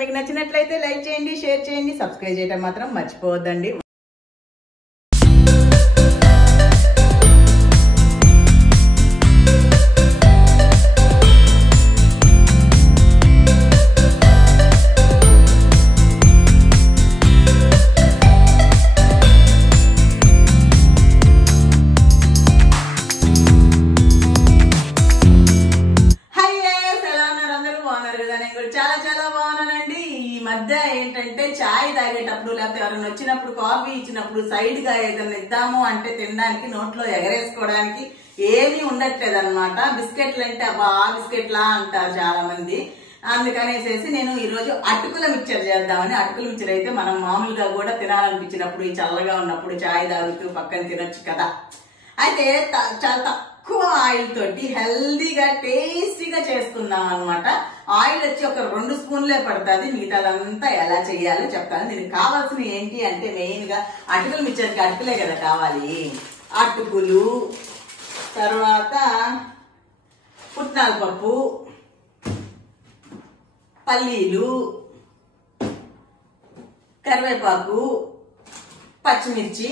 మీకు నచ్చినట్లయితే లైక్ చేయండి, షేర్ చేయండి, సబ్స్క్రైబ్ చేయడం మాత్రం మర్చిపోవద్దండి. మధ్య ఏంటంటే చాయ్ తాగేటప్పుడు లేకపోతే ఎవరైనా వచ్చినప్పుడు కాఫీ ఇచ్చినప్పుడు సైడ్ గా ఏదైనా ఇద్దాము అంటే తినడానికి నోట్లో ఎగరేసుకోవడానికి ఏమీ ఉండట్లేదు అనమాట. బిస్కెట్లు అంటే అబ్బా బిస్కెట్లా అంటారు చాలా మంది. అందుకనేసేసి నేను ఈరోజు అటుకుల మిక్చర్ చేద్దామని. అటుకుల మిక్చర్ అయితే మనం మామూలుగా కూడా తినాలనిపించినప్పుడు ఈ చల్లగా ఉన్నప్పుడు చాయ్ తాగుతూ పక్కన తినొచ్చు కదా. అయితే చాలా తక్కువ ఆయిల్ తోటి హెల్దీగా టేస్టీగా చేసుకుందాం అనమాట. ఆయిల్ వచ్చి ఒక 2 స్పూన్లే పడుతుంది. మిగతాదంతా ఎలా చేయాలో చెప్తాను. దీనికి కావాల్సిన ఏంటి అంటే మెయిన్ గా అటుకులు మిక్చర్కి అటుకులే కదా కావాలి. అటుకులు, తర్వాత పుట్నాల పప్పు, పల్లీలు, కరివేపాకు, పచ్చిమిర్చి,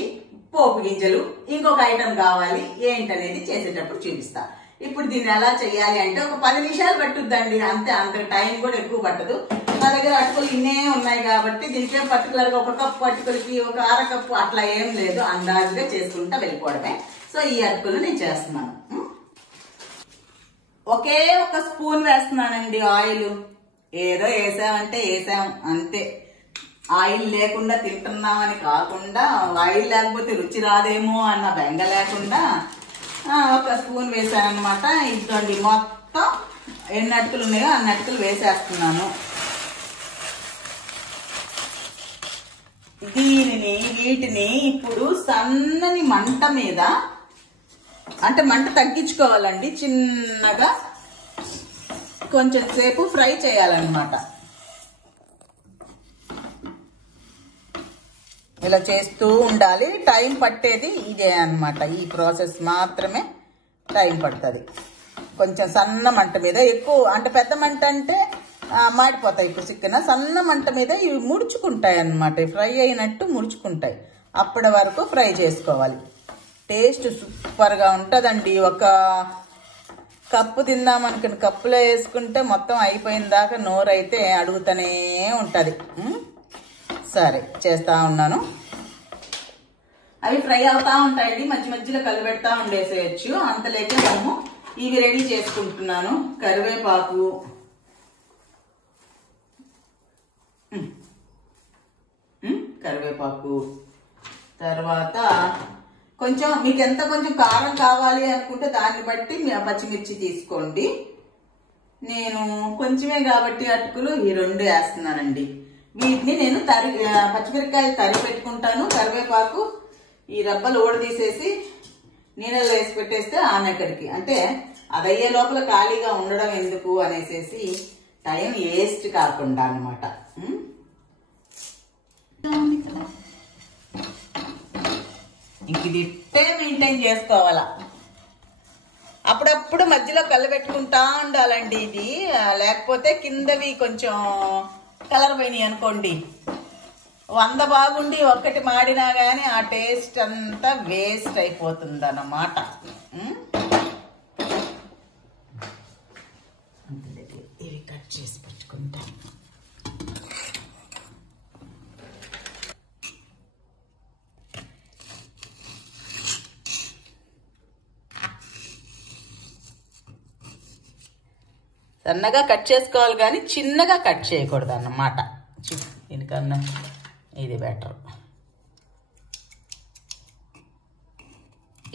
పోపు గింజలు, ఇంకొక ఐటమ్ కావాలి. ఏంటనేది చేసేటప్పుడు చూపిస్తా. ఇప్పుడు దీన్ని ఎలా చేయాలి అంటే ఒక 10 నిమిషాలు పట్టుద్దండి అంతే. అంత టైం కూడా ఎక్కువ పట్టదు. నా దగ్గర అటుకులు ఇన్నే ఉన్నాయి కాబట్టి దీనికి పర్టికులర్ గా 1 కప్పు అటుకులకి ఒక 1/2 కప్పు అట్లా ఏం లేదు, అందాజుగా చేసుకుంటా వెళ్ళిపోవడమే. సో ఈ అటుకులు నేను చేస్తున్నాను. ఒకే 1 స్పూన్ వేస్తున్నానండి ఆయిల్. ఏదో వేసామంటే వేసాం అంతే. ఆయిల్ లేకుండా తింటున్నామని కాకుండా, ఆయిల్ లేకపోతే రుచి రాదేమో అన్న బెంగ లేకుండా 1 స్పూన్ వేసాను అనమాట. ఇదండి మొత్తం ఎన్ని అటుకులు ఉన్నాయో అన్ని అటుకులు వేసేస్తున్నాను. వీటిని ఇప్పుడు సన్నని మంట మీద, అంటే మంట తగ్గించుకోవాలండి, చిన్నగా కొంచెం సేపు ఫ్రై చేయాలన్నమాట. ఇలా చేస్తూ ఉండాలి. టైం పట్టేది ఇదే అన్నమాట. ఈ ప్రాసెస్ మాత్రమే టైం పడుతుంది. కొంచెం సన్న మంట మీద, ఎక్కువ అంటే పెద్ద మంట అంటే మాడిపోతాయి ఇప్పుడు చికెన్. సన్న మంట మీద ఇవి ముడుచుకుంటాయి అన్నమాట. ఫ్రై అయినట్టు ముడుచుకుంటాయి. అప్పటి వరకు ఫ్రై చేసుకోవాలి. టేస్ట్ సూపర్గా ఉంటుందండి. 1 కప్పు తిందామనుకుని కప్పులో వేసుకుంటే మొత్తం అయిపోయిన దాకా నోరైతే అడుగుతూనే ఉంటుంది. సరే చేస్తా ఉన్నాను. అవి ఫ్రై అవుతా ఉంటాయండి. మధ్య మధ్యలో కలిపెడతా ఉండేసేయచ్చు. అంతలేకే మనము ఇవి రెడీ చేసుకుంటున్నాను. కరివేపాకు, తర్వాత కొంచెం మీకు ఎంత కొంచెం కారం కావాలి అనుకుంటే దాన్ని బట్టి పచ్చిమిర్చి తీసుకోండి. నేను కొంచెమే కాబట్టి అటుకులు ఈ 2 వేస్తున్నానండి. వీటిని నేను పచ్చిమిరపకాయలు తరిగి పెట్టుకుంటాను. కరివేపాకు ఈ రబ్బలు తీసేసి నీళ్ళలో వేసి పెట్టేస్తే ఆనెక్కడికి, అంటే అది అయ్యే లోపల ఖాళీగా ఉండడం ఎందుకు అనేసి టైం వేస్ట్ కాకుండా అనమాట. ఇంక ఇది ఇట్టే మెయింటైన్ చేసుకోవాలా. అప్పుడప్పుడు మధ్యలో కలబెట్టుకుంటా ఉండాలండి. ఇది లేకపోతే కిందవి కొంచెం కలర్ పోయినాయి అనుకోండి, 100 బాగుండి 1 మాడినా గానీ ఆ టేస్ట్ అంతా వేస్ట్ అయిపోతుంది అన్నమాట. ఇవి కట్ చేసి పెట్టుకుంటా. సన్నగా కట్ చేసుకోవాలి కానీ చిన్నగా కట్ చేయకూడదు అన్నమాట. దీనికన్నా ఇది బెటర్.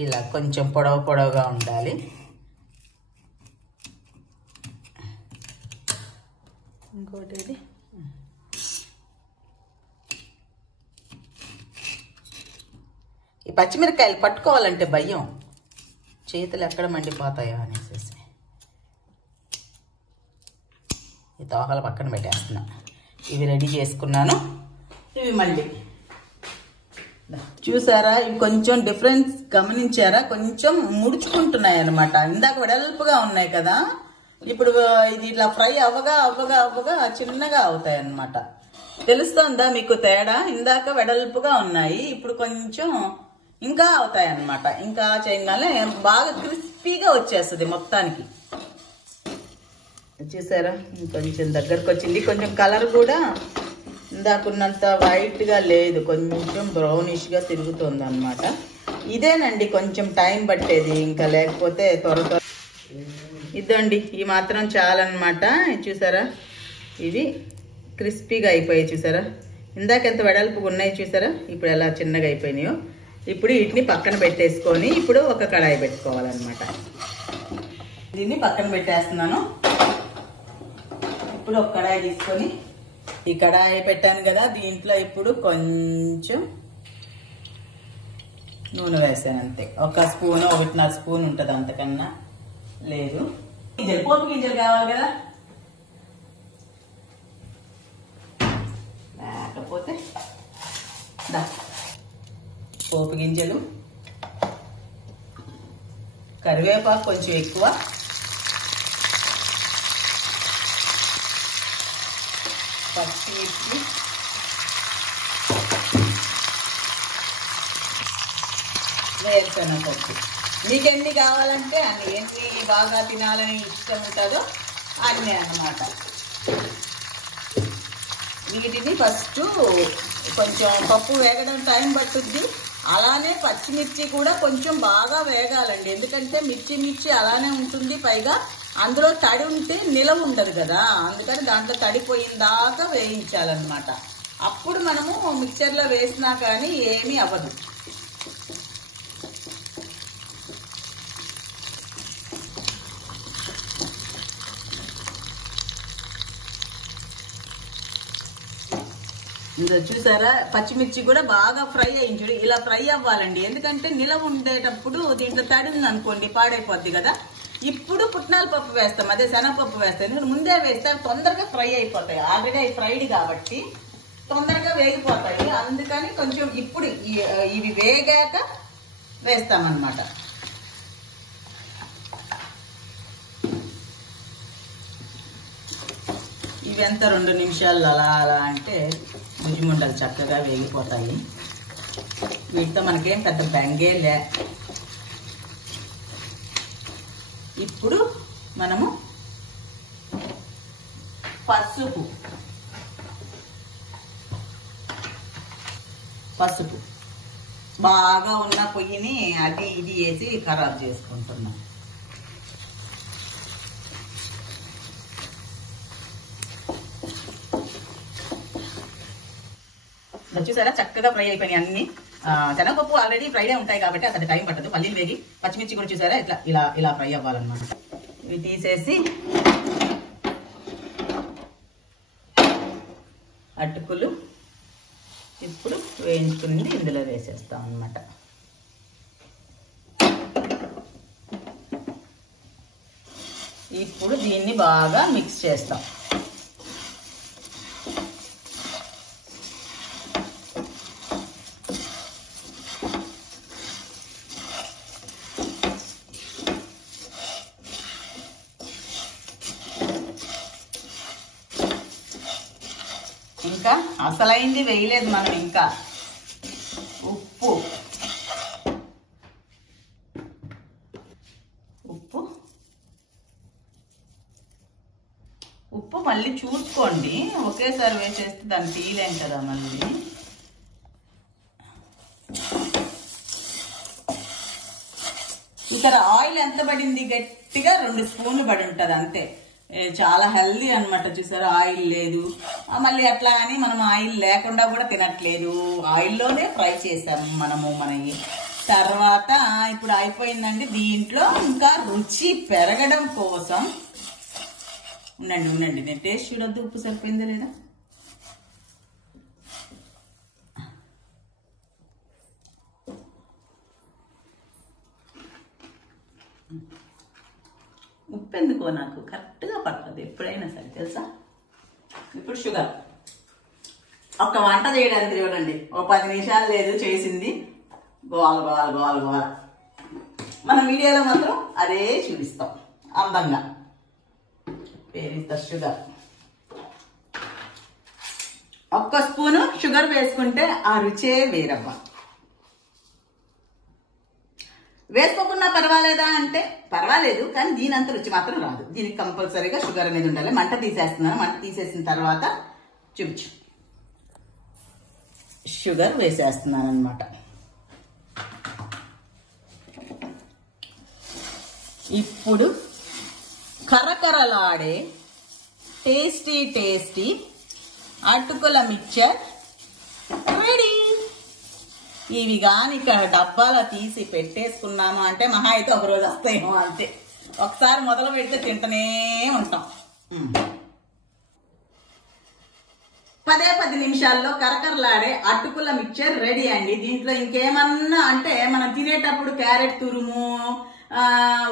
ఇలా కొంచెం పొడవుగా ఉండాలి. ఇంకోటి ఇది ఈ పచ్చిమిరకాయలు పట్టుకోవాలంటే భయం, చేతులు ఎక్కడ మండిపోతాయో అనేసి ఈ తోకలు పక్కన పెట్టేస్తున్నా. ఇవి రెడీ చేసుకున్నాను. ఇవి మళ్ళీ చూసారా, ఇవి కొంచెం డిఫరెన్స్ గమనించారా? కొంచెం ముడుచుకుంటున్నాయి అనమాట. ఇందాక వెడల్పుగా ఉన్నాయి కదా, ఇప్పుడు ఇది ఇట్లా ఫ్రై అవ్వగా అవ్వగా అవ్వగా చిన్నగా అవుతాయి అన్నమాట. తెలుస్తుందా మీకు తేడా? ఇందాక వెడల్పుగా ఉన్నాయి, ఇప్పుడు కొంచెం ఇంకా అవుతాయి అన్నమాట. ఇంకా చేయగానే బాగా క్రిస్పీగా వచ్చేస్తుంది మొత్తానికి. చూసారా కొంచెం దగ్గరకు వచ్చింది. కొంచెం కలర్ కూడా ఇందాకున్నంత వైట్ గా లేదు, కొంచెం బ్రౌనిష్ గా తిరుగుతుంది అన్నమాట. ఇదేనండి కొంచెం టైం పట్టేది, ఇంకా లేకపోతే త్వర త్వర. ఇదండి ఈ మాత్రం చాలన్నమాట. చూసారా ఇవి క్రిస్పీగా అయిపోయాయి. చూసారా ఇందాక ఎంత వెడల్పుగా ఉన్నాయి, చూసారా ఇప్పుడు ఎలా చిన్నగా అయిపోయినాయో. ఇప్పుడు వీటిని పక్కన పెట్టేసుకొని ఇప్పుడు ఒక కడాయి పెట్టుకోవాలన్నమాట. దీన్ని పక్కన పెట్టేస్తున్నాను. ఇప్పుడు ఒక కడాయి తీసుకొని, ఈ కడాయి పెట్టాను కదా, దీంట్లో ఇప్పుడు కొంచెం నూనె వేసాను అంతే. 1 స్పూన్ 1.5 స్పూన్ ఉంటుంది, అంతకన్నా లేదు. గింజలు, పోపు గింజలు కావాలి కదా, లేకపోతే పోపు గింజలు, కరివేపాకు కొంచెం ఎక్కువ, పచ్చిమిర్చి, వేరుశనగపప్పు. మీకు ఎన్ని కావాలంటే అన్ని, ఎన్ని బాగా తినాలని ఇష్టం ఉంటుందో అన్నీ అన్నమాట. వీటిని ఫస్ట్ కొంచెం పప్పు వేగడం టైం పట్టుద్ది. అలానే పచ్చిమిర్చి కూడా కొంచెం బాగా వేగాలండి, ఎందుకంటే మిర్చి అలానే ఉంటుంది. పైగా అందులో తడి ఉంటే నిలవ ఉండదు కదా, అందుకని దాంట్లో తడిపోయిన దాకా వేయించాలన్నమాట. అప్పుడు మనము మిక్చర్లో వేసినా కానీ ఏమీ అవ్వదు. ఇందులో చూసారా పచ్చిమిర్చి కూడా బాగా ఫ్రై అయింది. ఇలా ఫ్రై అవ్వాలండి, ఎందుకంటే నిలవ ఉండేటప్పుడు దీంట్లో తడి ఉంది అనుకోండి పాడైపోద్ది కదా. ఇప్పుడు పుట్నాల పప్పు వేస్తాం, అదే శనగపప్పు వేస్తాం. ఎందుకంటే ముందే వేస్తే తొందరగా ఫ్రై అయిపోతాయి, ఆల్రెడీ అవి ఫ్రైడ్ కాబట్టి తొందరగా వేగిపోతాయి. అందుకని కొంచెం ఇప్పుడు ఇవి వేగాక వేస్తామన్నమాట. ఇవి ఎంత 2 నిమిషాలు అలా అలా అంటే ముజిముండలు చక్కగా వేగిపోతాయి. వీటితో మనకేం పెద్ద బెంగే లే. ఇప్పుడు మనము పసుపు బాగా ఉన్న పొయ్యిని అది ఇది వేసి ఖరాబ్ చేసుకుంటున్నాం. చూసారా చక్కగా ఫ్రై అయిపోయినాయి అన్ని. శనగపప్పు ఆల్రెడీ ఫ్రైడే ఉంటాయి కాబట్టి అసలు టైం పట్టదు. పల్లీలు వేగి పచ్చిమిర్చి కూడా చూసారా ఇట్లా ఇలా ఇలా ఫ్రై అవ్వాలన్నమాట. ఇవి తీసేసి అటుకులు ఇప్పుడు వేయించుకుని ఇందులో వేసేస్తాం అన్నమాట. ఇప్పుడు దీన్ని బాగా మిక్స్ చేస్తాం. ఇంకా అసలైంది వేయలేదు మనం, ఇంకా ఉప్పు మళ్ళీ చూసుకోండి, ఒకేసారి వేసేస్తే దాన్ని తీయలేం కదా మళ్ళీ. ఇక్కడ ఆయిల్ ఎంత పడింది, గట్టిగా 2 స్పూన్లు పడి ఉంటుంది అంతే. చాలా హెల్దీ అనమాట. చూసారా ఆయిల్ లేదు, మళ్ళీ అట్లా అని మనం ఆయిల్ లేకుండా కూడా తినట్లేదు, ఆయిల్లోనే ఫ్రై చేసాము మనము మనకి. తర్వాత ఇప్పుడు అయిపోయిందండి. దీంట్లో ఇంకా రుచి పెరగడం కోసం ఉండండి నేను టేస్ట్ చూడొద్దు, ఉప్పు సరిపోయిందా లేదా. ఉప్పు ఎందుకో నాకు కరెక్ట్గా పడుతుంది ఎప్పుడైనా సరే తెలుసా. ఇప్పుడు షుగర్. ఒక్క వంట చేయడానికి చూడండి, ఓ 10 నిమిషాలు లేదు చేసింది, గోల గోల గోల గోల. మన వీడియోలో మాత్రం అదే చూపిస్తాం అందంగా. Where is the sugar. ఒక్క స్పూను షుగర్ వేసుకుంటే ఆ రుచే వేరవ్వ. వేసుకోకున్నా పర్వాలేదా అంటే పర్వాలేదు, కానీ దీనంత రుచి మాత్రం రాదు. దీనికి కంపల్సరీగా షుగర్ అనేది ఉండాలి. మంట తీసేస్తున్నాను. మంట తీసేసిన తర్వాత చూపించు షుగర్ వేసేస్తున్నాను అనమాట. ఇప్పుడు కరకరలాడే టేస్టీ అటుకుల మిక్చర్ రెడీ. ఇవి కానీ ఇక్కడ డబ్బాలో తీసి పెట్టేసుకున్నాను అంటే మహా అయితే ఒక రోజు వస్తాయేమో అంతే. ఒకసారి మొదలు పెడితే తింటూనే ఉంటాం. 10 నిమిషాల్లో కరకరలాడే అటుకుల మిక్చర్ రెడీ అండి. దీంట్లో ఇంకేమన్నా అంటే మనం తినేటప్పుడు క్యారెట్ తురుము,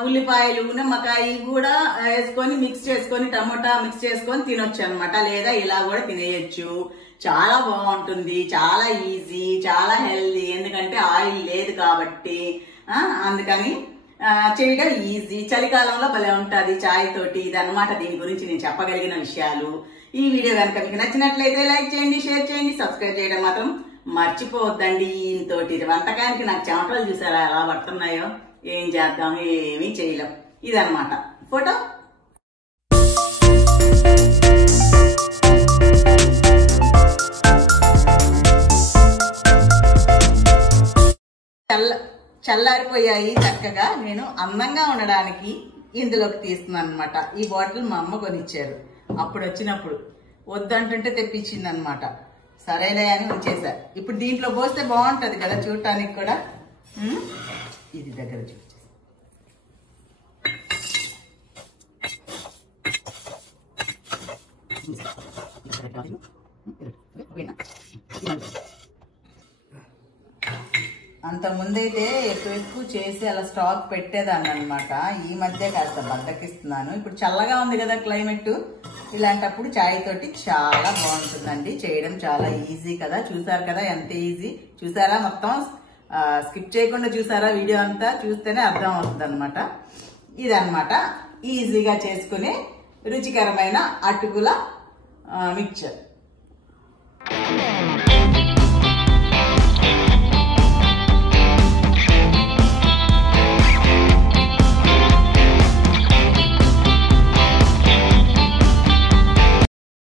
ఉల్లిపాయలు, నిమ్మకాయ కూడా వేసుకొని మిక్స్ చేసుకొని టమోటా మిక్స్ చేసుకొని తినొచ్చు అనమాట. లేదా ఇలా కూడా తినేయచ్చు. చాలా బాగుంటుంది, చాలా ఈజీ, చాలా హెల్దీ. ఎందుకంటే ఆయిల్ లేదు కాబట్టి అందుకని చేయడం ఈజీ. చలికాలంలో భలే ఉంటుంది చాయ్ తోటి. ఇదన్నమాట దీని గురించి నేను చెప్పగలిగిన విషయాలు. ఈ వీడియో కనుక మీకు నచ్చినట్లయితే లైక్ చేయండి, షేర్ చేయండి, సబ్స్క్రైబ్ చేయడం మాత్రం మర్చిపోవద్దండి. ఈయనతోటి వంటకానికి నాకు చెమటలు చూసారా ఎలా పడుతున్నాయో. ఏం చేద్దాం, ఏమీ చేయలేం. ఇదన్నమాట ఫోటో. చల్లారిపోయాయి చక్కగా. నేను అందంగా ఉండడానికి ఇందులోకి తీస్తున్నాను అనమాట. ఈ బాటిల్ మా అమ్మ కొనిచ్చారు అప్పుడు వచ్చినప్పుడు. వద్దంటుంటే తెప్పించింది అనమాట. సరేలే అని ఉంచేసా. ఇప్పుడు దీంట్లో పోస్తే బాగుంటది కదా చూడటానికి కూడా. ఇది దగ్గర చూపించేసి అంత ముందైతే ఎక్కువ చేసి అలా స్టాక్ పెట్టేదాన్ని అనమాట. ఈ మధ్య కాస్త బద్దకిస్తున్నాను. ఇప్పుడు చల్లగా ఉంది కదా క్లైమేట్. ఇలాంటప్పుడు చాయ్ తోటి చాలా బాగుంటుందండి. చేయడం చాలా ఈజీ కదా. చూసారు కదా ఎంత ఈజీ. చూసారా మొత్తం స్కిప్ చేయకుండా చూసారా వీడియో అంతా. చూస్తేనే అర్థం అవుతుంది అనమాట. ఇదన్నమాట ఈజీగా చేసుకునే రుచికరమైన అటుకుల మిక్చర్.